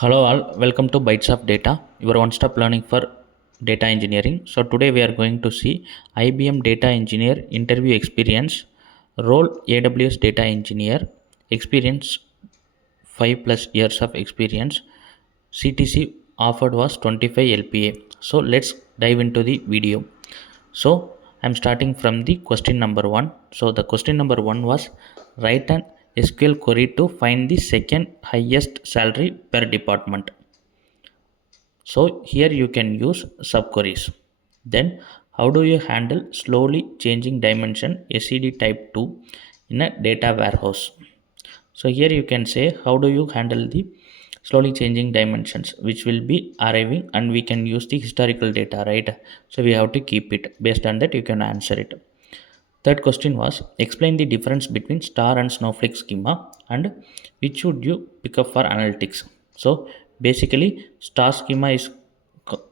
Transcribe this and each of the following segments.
Hello all, welcome to Bytes of Data, your one-stop learning for data engineering. So today we are going to see IBM data engineer interview experience, role AWS data engineer, experience 5 plus years of experience, CTC offered was 25 LPA. So let's dive into the video. So I'm starting from the question number 1. So the question number 1 was write an SQL query to find the second highest salary per department. So here you can use subqueries. Then how do you handle slowly changing dimension SED type 2 in a data warehouse? So here you can say how do you handle the slowly changing dimensions which will be arriving, and we can use the historical data, right? So we have to keep it. Based on that you can answer it. Third question was explain the difference between star and snowflake schema and which should you pick up for analytics. So basically star schema is co-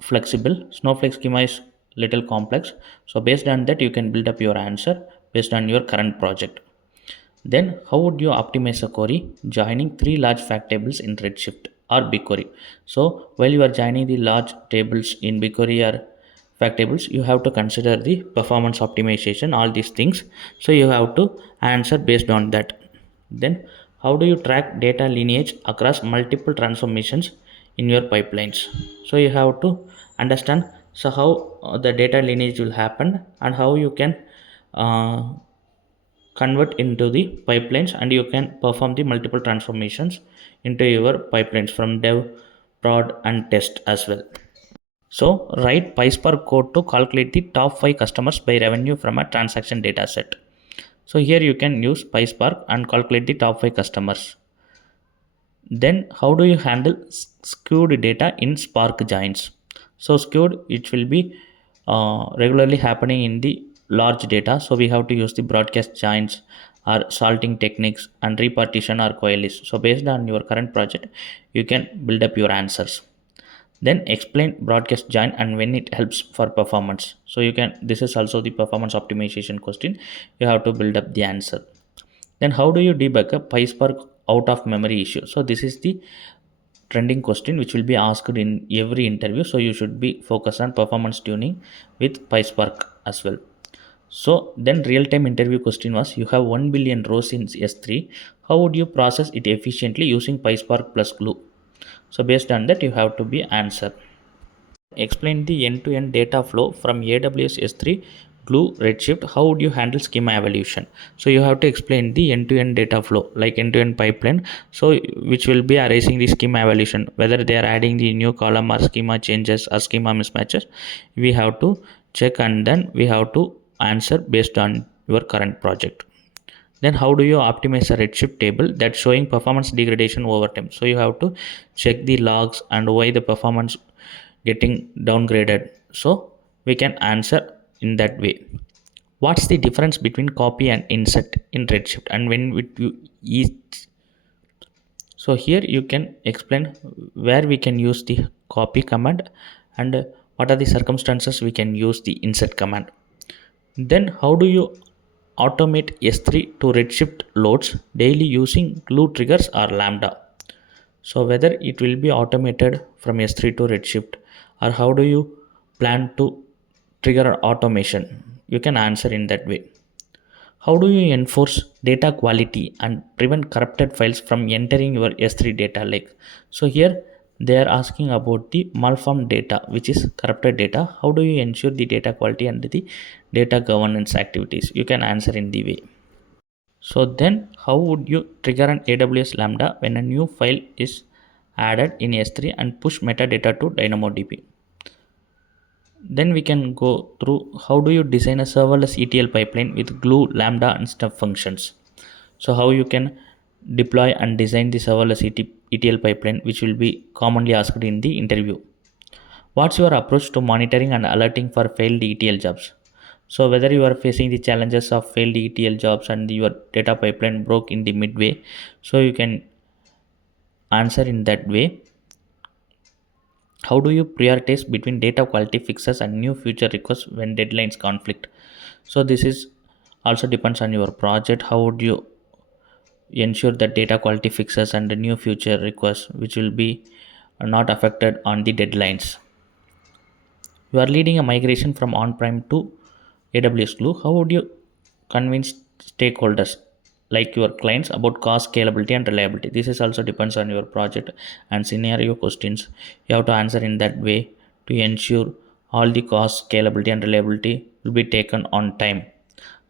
flexible, snowflake schema is little complex. So based on that you can build up your answer based on your current project. Then, how would you optimize a query? Joining three large fact tables in Redshift or BigQuery. So, while you are joining the large tables in BigQuery or fact tables, you have to consider the performance optimization, all these things. So, you have to answer based on that. Then, how do you track data lineage across multiple transformations in your pipelines? So, you have to understand so how the data lineage will happen and how you can uh, convert into the pipelines, and you can perform the multiple transformations into your pipelines from dev, prod and test as well. So write PySpark code to calculate the top 5 customers by revenue from a transaction data set. So here you can use PySpark and calculate the top 5 customers. Then how do you handle skewed data in Spark joins? So skewed, it will be regularly happening in the large data, so we have to use the broadcast joins or salting techniques and repartition or coalesce. So based on your current project you can build up your answers. Then explain broadcast join and when it helps for performance. So you can, this is also the performance optimization question, you have to build up the answer. Then how do you debug a PySpark out of memory issue? So this is the trending question which will be asked in every interview. So you should be focused on performance tuning with PySpark as well. So then real-time interview question was you have 1 billion rows in S3. How would you process it efficiently using PySpark plus Glue? So based on that you have to be answer. Explain the end-to-end data flow from AWS S3, Glue, Redshift. How would you handle schema evolution? So you have to explain the end-to-end data flow, like end-to-end pipeline. So which will be erasing the schema evolution, whether they are adding the new column or schema changes or schema mismatches. We have to check and then we have to answer based on your current project. Then how do you optimize a Redshift table that's showing performance degradation over time? So you have to check the logs and why the performance getting downgraded. So we can answer in that way. What's the difference between copy and insert in Redshift and when you each? So here you can explain where we can use the copy command and what are the circumstances we can use the insert command. Then how do you automate S3 to Redshift loads daily using glue triggers or Lambda? So whether it will be automated from S3 to Redshift, or how do you plan to trigger automation? You can answer in that way. How do you enforce data quality and prevent corrupted files from entering your S3 data lake? So here they are asking about the malformed data, which is corrupted data. How do you ensure the data quality and the data governance activities? You can answer in the way. So then how would you trigger an AWS Lambda when a new file is added in S3 and push metadata to DynamoDB? Then we can go through how do you design a serverless ETL pipeline with Glue, Lambda and step functions. So how you can deploy and design the serverless ETL pipeline, which will be commonly asked in the interview. What's your approach to monitoring and alerting for failed ETL jobs? So whether you are facing the challenges of failed ETL jobs and your data pipeline broke in the midway, so you can answer in that way. How do you prioritize between data quality fixes and new feature requests when deadlines conflict? So this is also depends on your project. How would you ensure that data quality fixes and the new future requests which will be not affected on the deadlines. You are leading a migration from on-prem to AWS Glue. How would you convince stakeholders like your clients about cost, scalability, and reliability? This is also depends on your project and scenario questions. You have to answer in that way to ensure all the cost, scalability, and reliability will be taken on time.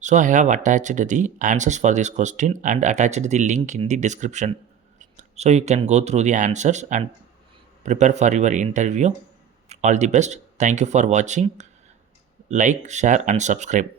So I have attached the answers for this question and attached the link in the description. So you can go through the answers and prepare for your interview. All the best. Thank you for watching. Like, share, and subscribe.